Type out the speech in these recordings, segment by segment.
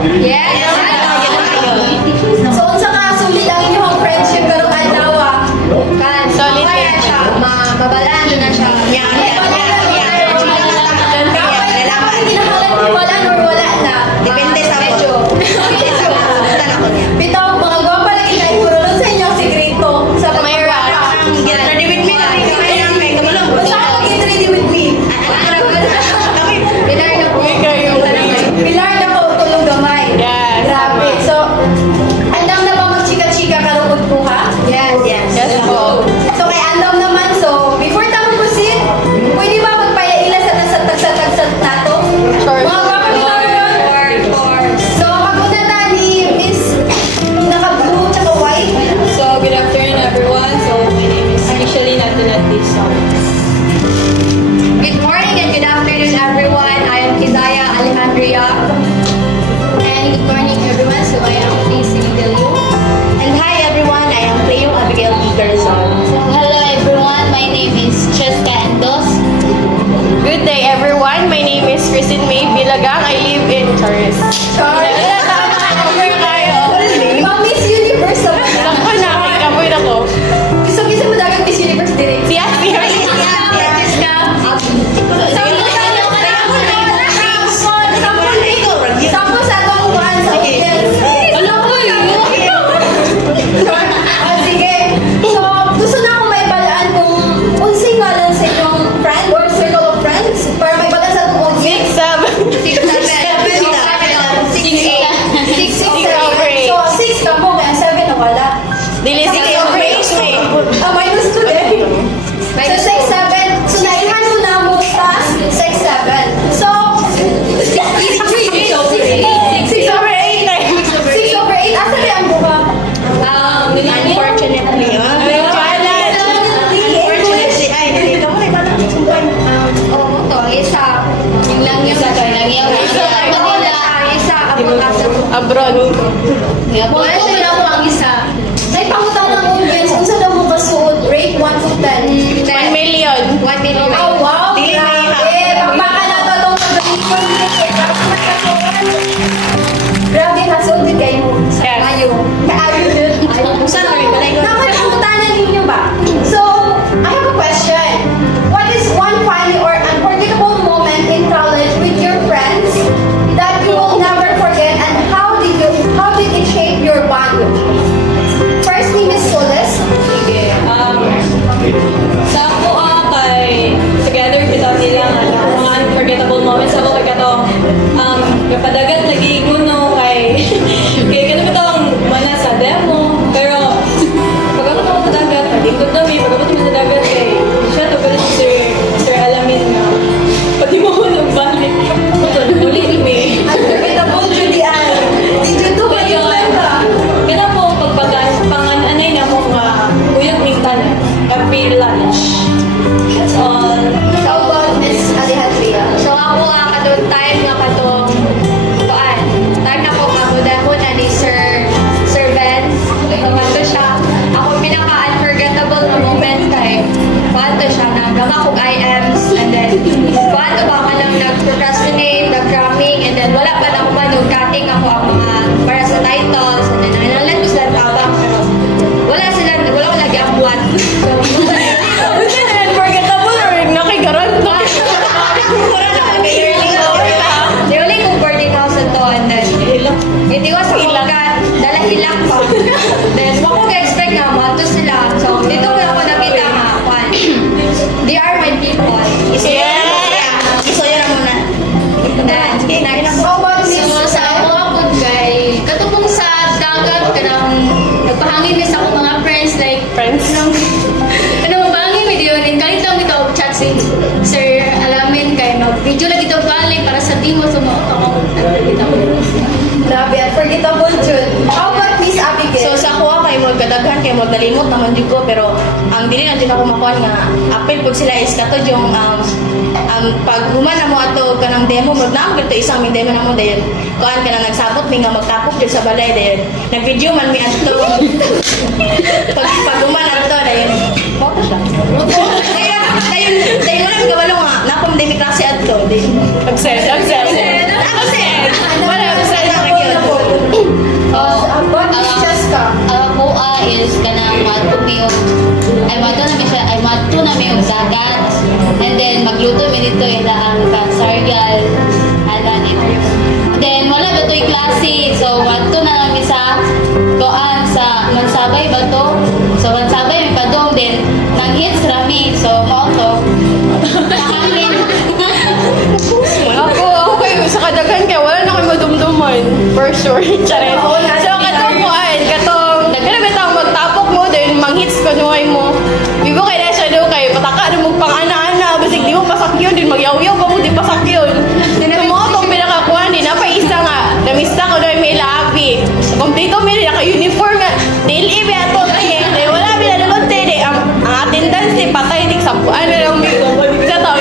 Yes. So, unsa ka sulit ang inyong friendship karong adlaw? Kan, solid na siya. Mabalaan na siya. Wala or wala na. Depende sa medyo. Depende sa basta na ko niya. Bitaw, mga gwapa lagi kayo. Puro sa inyong sikreto. Sa May ang get ready with me na may kamulong. Unsa ka get ready with me? Kami pilar na po. Pilar na ko tulong gamay. Yes. Grabe. So, andam na ba magchika-chika karong po ha? Yes, yes. Yes po. So, kay andam naman. So, before tayo proceed, pwede ba magpayaila sa tagsat nato? Sure. Mga gwapa bitaw yun. So, pag-una na ni Miss naka-blue tsaka white. So, good afternoon everyone. So, my name is Micheline Antonetti. So, Good morning and good afternoon, everyone. I am Kizaya Alejandria. And good morning everyone. So, I am Casey Delio. And hi, everyone. I am Cleo Abigail Igerson. Hello everyone. My name is Cheska Endos. good day everyone. My name is Christine May Bilagang. I live in Charis. Sorry. Pang Miss Universe naman. Ako na, may kapoy na ko. Gusto mo dagang Miss Universe direct. Si Aspi. Tapos sa atong kuhan sa audience. Sige. So, gusto na akong may balaan kung unsay ngalan sa inyong friend or circle of friends para may balaan sa atong audience. 6 over 8. So, 6 ka mo, kaya 7 na wala. Dili si Cleo Grace May. Minus 2 din. So, 6, 7. So, naihan mo na mo sa 6, 7. So, 6 over 8. 6 over 8. Asa ba ang buka? Unfortunately, Unfortunately, ay, dito mo na pala. Oo, to, isa. Yung lang yung isa, abot asa mo. Abroad. Wala siya na mo ang isa. Naipangutan ng audience, unsa daw mo kasuot? Rate 1 to 10. 1 million. 1 million. Oh, wow! Dili may Grabe! Pagpaka na to itong Grabe, kasuot din kayo. Yes. Mayo. Kaayo din. Saan kami balay ko? Nakalimutan ninyo ba? So, I have a question. What is one funny or unforgettable moment in college with your friends that you will never forget, and how did it shape your bond? Firstly, Miss Solis. Sige. Sa ako kay together kita nila mga unforgettable moments ako kay kato kapadagat lagi ko no kay kano ba tawang mana sa demo pero pag ako na sa dagat ikot na pag ako sa dagat kay siya to pero si Sir Alamin nga pati mo ko nang balik ulit kami Unforgettable, Julian. Did you do what you like? kaya po pangananay na mo nga uyag mintan happy lunch that's all. How about Miss Alejandria? So ako kadong time nga kadong kuan. Time na ko kamuda na ni Sir Ben. Kamanto siya. Ako pinaka-unforgettable na moment kay kuanto siya nagama kog IMs and then kuanto ba ka nang nag-procrastinate, nag-cramming and then wala pa na ako manug-cutting ako ang mga para sa titles and then nanalan ko sila tabang pero wala ko lagi ang buwan. So, Unforgettable or nakigaron to? Di uli kong 40,000 to and then hindi ko sa pagkat dala hilak pa. Then wako ka-expect nga mato sila. So dito ko ako nakita nga kwan. They are my people. Isoyo na muna. Then, How about Miss So, sa ako ako kay katubong sa dagat kanang nagpahangin mi sa akong mga friends like Friends? kanang mabangin mi diyon and kahit lang ito chat si Sir Alamin kay mag-video lang ito balik para sa timo sa mga ako kita ko. Grabe, unforgettable, Jud. How about Miss Abigail? So sa kuha kay mo kadaghan kay mo nalimot naman jud ko pero ang dili na jud ako makuha nga apil pud sila is kato yung pag human na mo ato kanang demo mo na mo isang may demo na mo dayon kuan ka na nagsabot mi nga magtapok jud sa balay dayon nag-video man mi adto pag human ato dayon mo siya dayon mo na kabalo nga napam demi klase adto dayon Upset. wala upset na is kanang madto mi og ay madto na mi siya ay madto na mi og dagat and then magluto mi dito ila ang kansargal ala nito. Then wala ba to'y klase so madto na lang mi sa kuan sa Mansabay ba to? So Mansabay mi padong then nang hits rami so mao to. Nakamin. Ako kayo sa kadaghan kaya wala na kayo madumduman. For sure. Charet. So katong kuan, katong daghan na tao magtapok mo then manghits ko nuhay mo. Bigo kay na siya do kay pataka na mo pang ana-ana basig di mo pasakyon din magyaw-yaw ba mo di pasakyon. Then mo tong pinakakuan din apa isa nga namista ko doy may labi. Kompleto mi naka uniform nga dili ba ato kay wala bi na lugot de ang attendance di patay dik sampuan na lang mi. Isa to.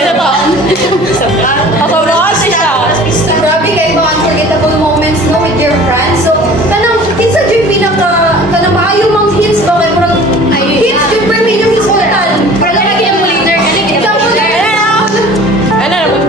Ako mo siya. Grabe kayo mga unforgettable moments no with your friends. So, kanang kinsa jud kanang maayo mang hits ba kay murag hits jud per minute hits total. Wala na ginang leader. Ano ginang leader? Ano naman?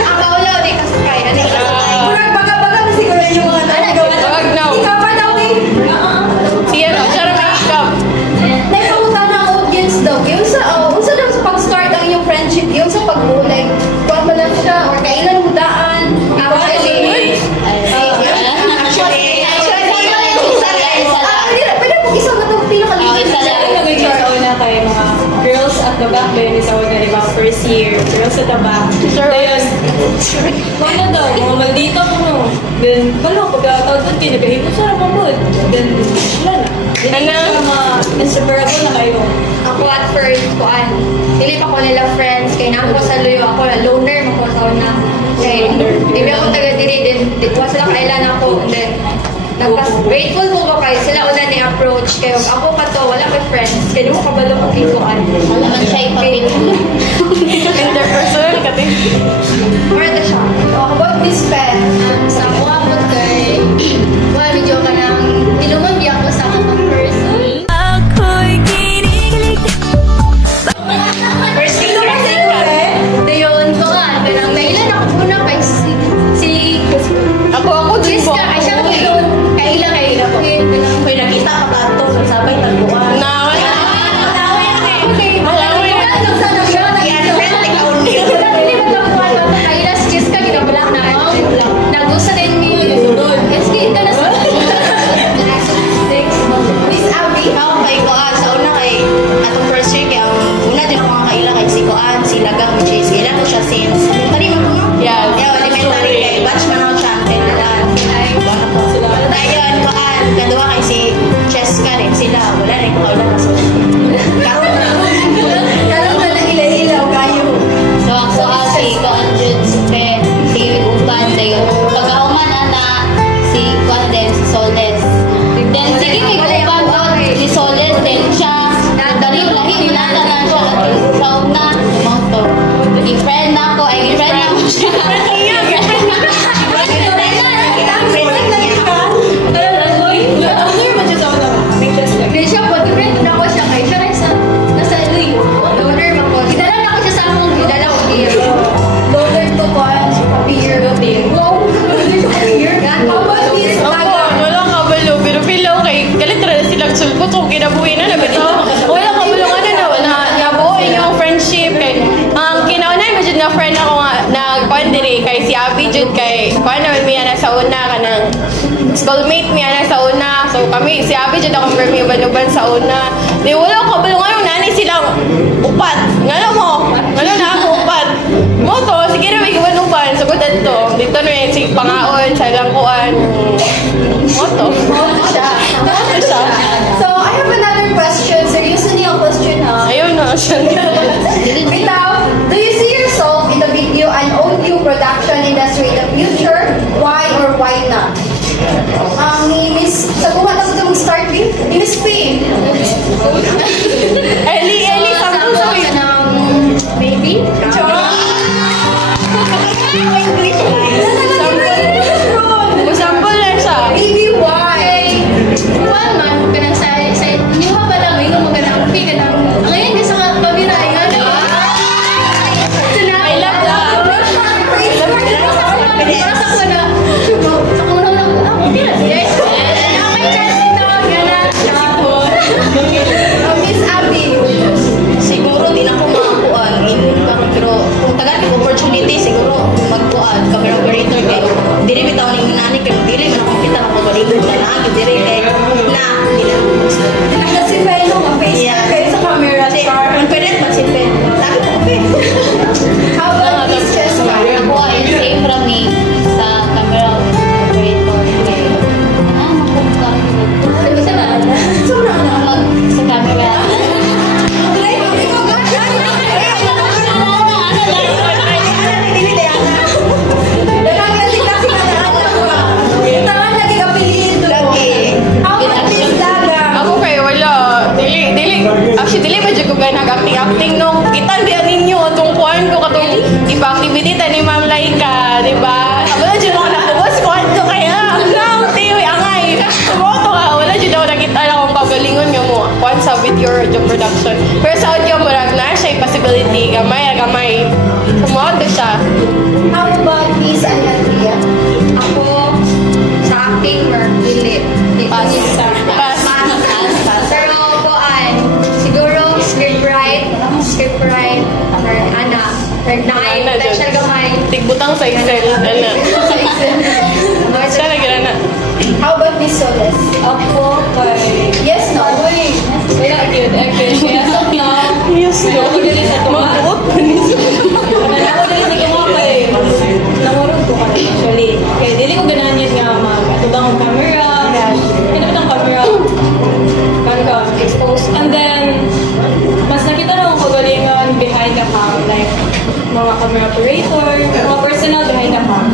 Ang kaulo, di kasi kaya. Murag baga-baga siguro yung mga Wag na. Ikaw pa daw eh. Sige no, siya na may makeup. Naipangutan ng audience daw. Yung sa daw sa pag-start ang iyong friendship, yung sa pag-ulay. Kuwan ba lang siya or kailan mo daan? Pwede po isang na itong pinaka-leader. Sa una kay mga girls at the back ba yun sa una, di ba? First year, girls at the back. Dayon, ano daw, mga maldita ko no. Then, balo, pagkataon doon, kinabihim mo sa ramamod. Then, wala na. Then, mga inseparable na kayo. Ako at first, kuan, dili pa ko nila friends, kaya na ako sa luyo, ako na loner, ako sa una. Kaya, di ba ako taga-diri, din, di ko sila kailan ako, and then, grateful ko ba kayo, sila una ni-approach, kaya ako pa to, wala kay friends, kaya di mo kabalo kung kikuan. Wala man siya ipapil. Interpersonal ka din. Murder siya. How about Miss Pen? Sa ako abot kay wala medyo ka nang tinungon di ako sa mga person. First thing na Dayon ko nga, kanang nailan ako muna kay si Ako din po. Jessica, ay siya ngayon. Kailan ko. May nakita pa tato, sabay tagpuan. Na wala. Miss Abby? Ako kay Kuan, sa una kay atong first year kaya una din ako makakaila kay si Kuan, si Lagak which is kailan ko siya since kani mo ko no? Yeah. Yeah, elementary kay batch man ako siya until Dayon Kuan, kadua kay si Cheska rin sila, wala rin ko kaila so. Karon na. Alam mo na ila-ilaw kayo. So ako si Kuan Jud si Uban dayon. Pagkahuman ana si Kuan din si Soles. Then sige may Uban doon si Soles then siya dali lahi minata na siya sa una moto. Di friend na ako, ay friend na ako siya. Di siya po, different na ako siya kay siya nasa Louis. Loner man ko. Gidala na ako siya sa among Dala ko here. Loader to kuan, papier. Wow, loader to papier. How about Miss Ako, Baga? wala kabalo. Pero pilaw kay kalitra na silang sulpot kung kinabuhi na bito. Wala kabalo ano na nabuhay yung friendship kay ang kinaunan ko jud na friend ako nga nagkuan diri kay si Abby jud kay kuan naman miya na sa una kanang schoolmate miya na sa una. So kami si Abby jud ako permi uban-uban sa una. Di wala kabalo nga yung nani silang upat. Ngano mo? Ngano na ako upat. Mo to sige ra may uban-uban sa budan to. Dito na yung si pangaon sa lang kuan. Mo to. Siya. Siya. So, I have another question. Seriously ang question ha. Ayun na siya. Bitaw, do you see yourself in the video and audio production industry in the future? Why or why not? Ni Miss, sa buhat ako itong start with, ni Miss P. Eli, sample sa uy. Maybe? Sample lang siya. Maybe why? sa video or job production. Pero sa audio mo lang na siya yung possibility gamay. Sumoto siya. How about Miss Andrea? Ako, sa acting work, dili. Pass. Pass. Pero siguro scriptwrite, or nine, Ana, potential Diyos. gamay. Tigbutang sa Excel. Ana. Siya lagi na. How about Miss Soles? Ako kay... Yes, no? Uy, wala yun. Actually, as of now, Yes, no. ako dili sa tumaas. Ako dili sa tumaas kay... Nangurog ko kami actually. Kaya dili ko ganahan yun nga mag-atubang ang camera. Kinabit ang camera. Kan ka, exposed. And then, mas nakita na akong kagalingan behind the cam. Like, mga camera operator, mga personal behind the cam.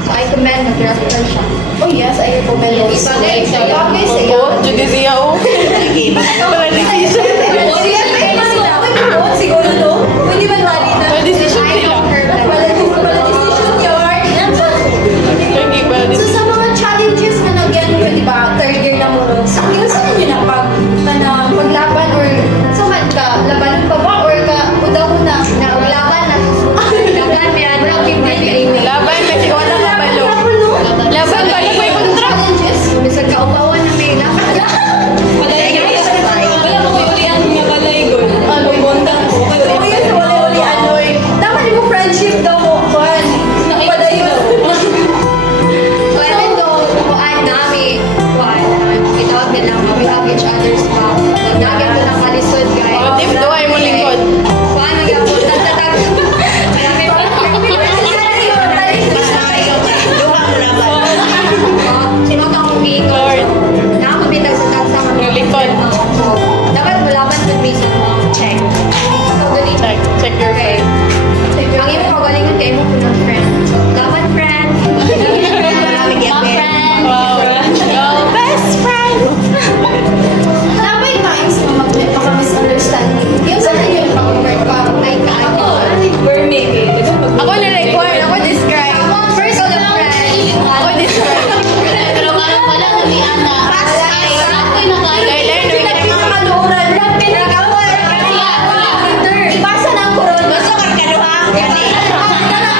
So, I commend the director siya. Oh yes, I recommend also. Bagay sa'yo. Bagay sa'yo. Oo, judicial ako. Wala decision. Siguro to? Hindi ba lali na? Wala decision I sila. know her better. Wala decision yard. Lagi ba? So sa mga challenges na nagyan mo, di ba, third year na mo ron, sa akin, saan nyo na paglaban or saan ka, labanan pa ba or ka, udaw mo na? Laban na. Laban, may ano, pinag-aiming. Laban, kasi wala kabalo. Laban ba? May kontra. Challenges? Bisa kaubawan na may laban. Balay ko. Wala mo ko uli ang mga balay ko. Ano, bondang ko. Oh, yes, wali, anoy. Dapat mo friendship daw mo, Juan. Padayon. So, even though, itawag nila, we have each other's back. So, nagit ko ng kalisod, guys. Oh, tip, duhay mo lingkod. So, ano yung po, nagtatag. Kaya may sinot akong giikot. Lord. Nakakabitag sa tagsa kami. Yung likod. Dapat malaman with me sa mga check. So, ganito. Check your Okay. phone. Ang iyong kagalingan kayo mo ng friend. Dapat friend. Wow. Your best friend. Napay times na maka-misunderstanding. Yung saan nyo yung pag-work pa? Ay, Ako, we're making. Ako na-record. Ako describe. First of friend. Ako describe. Pero parang wala kami ana. Ay, ako'y Learn. Pinakaluran. Ibasa na ang koron. Basta kang kaluhang. Tara,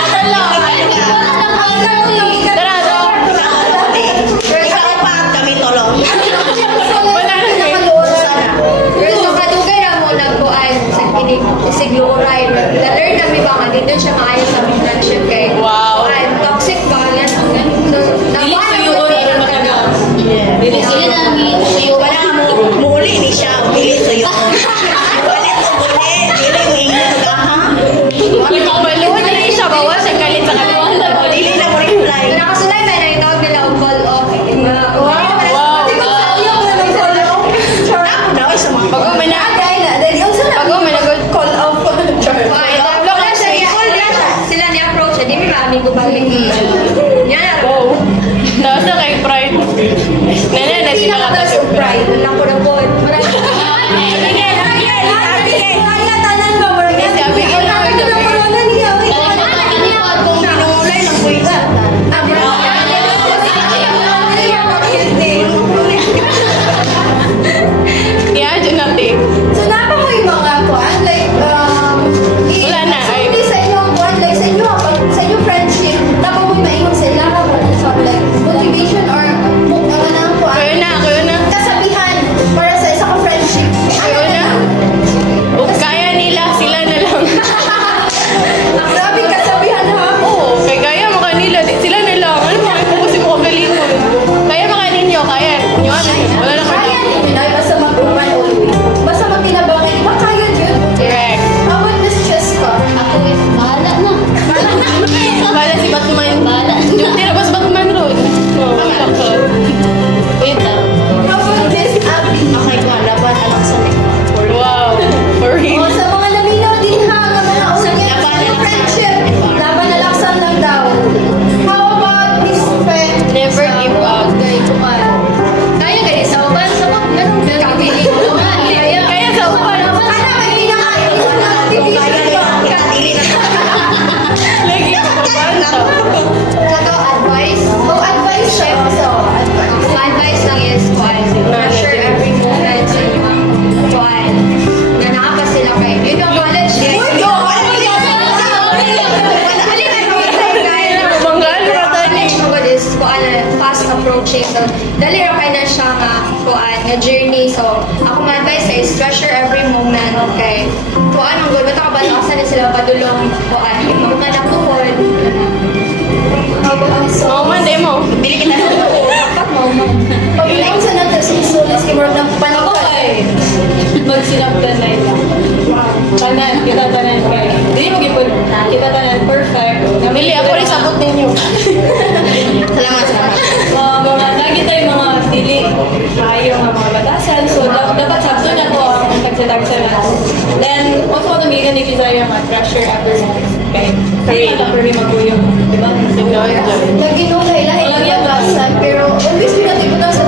wala na Pero so kadugay na mo nagkuan sa kinig sigluray. Na-learn na mi ba nga dito siya maayo sa aming friendship kay. Wow. Kuan, toxic ba yan? So, Dili nakuha sa na iyo po pero mataga. Dili sa Sila iyo. na ang suyo. Wala mo, muli ni siya, pili sa'yo. Wala to muli, pili mo ingat ka, ha? Maluhod na siya. Bawas ang galit sa kaluhan. Dili na mo reply. So nakasulay ba na itawag nila og call off? Wow. Ako daw ay sa mga Bago man na. Bago man na good call off. Block na siya. Sila ni-approach siya. Di mi maaming ko balik. Yan na. Wow. Tapos na kay pride. Nana, na Pinakatas of pride. Lang ko na po. Si Abigail na ako pinulay ng kuya. Yeah, dyan natin. So, napa mo yung mga kuan, like, Wala na, ay. Hindi sa inyong kuan, like, sa inyong friendship, napa mo yung maingon sila, so, like, motivation or, ano na ang kuan, Kayo na. kasabihan para sa isa ka friendship. Kayo na. kay na siya nga journey. So, ako mga advice is treasure every moment, okay? Kuan, ang good, bata ka ba nakasan na sila padulong, kuan, yung mga anak tuhod. Moment, mo. Bili kita sa buo. Pag-ilang sa natin, susulis kay Murag ng Ako panahon. kay magsinapdan na ito. Tanan, kita tanan kay. Dili mo gipon, kita tanan perfect. Dili ako rin sabot ninyo. Salamat, salamat. Mga lagi tayo mga dili maayo nga mga batasan. So, dapat sabto na to ang tagsitagsa na. Then, also ako namigan ni Kizaya mga treasure ever kay. Hindi ka pero maguyong. Diba? Nag-inuhay lahat ng batasan, pero always pinatibot sa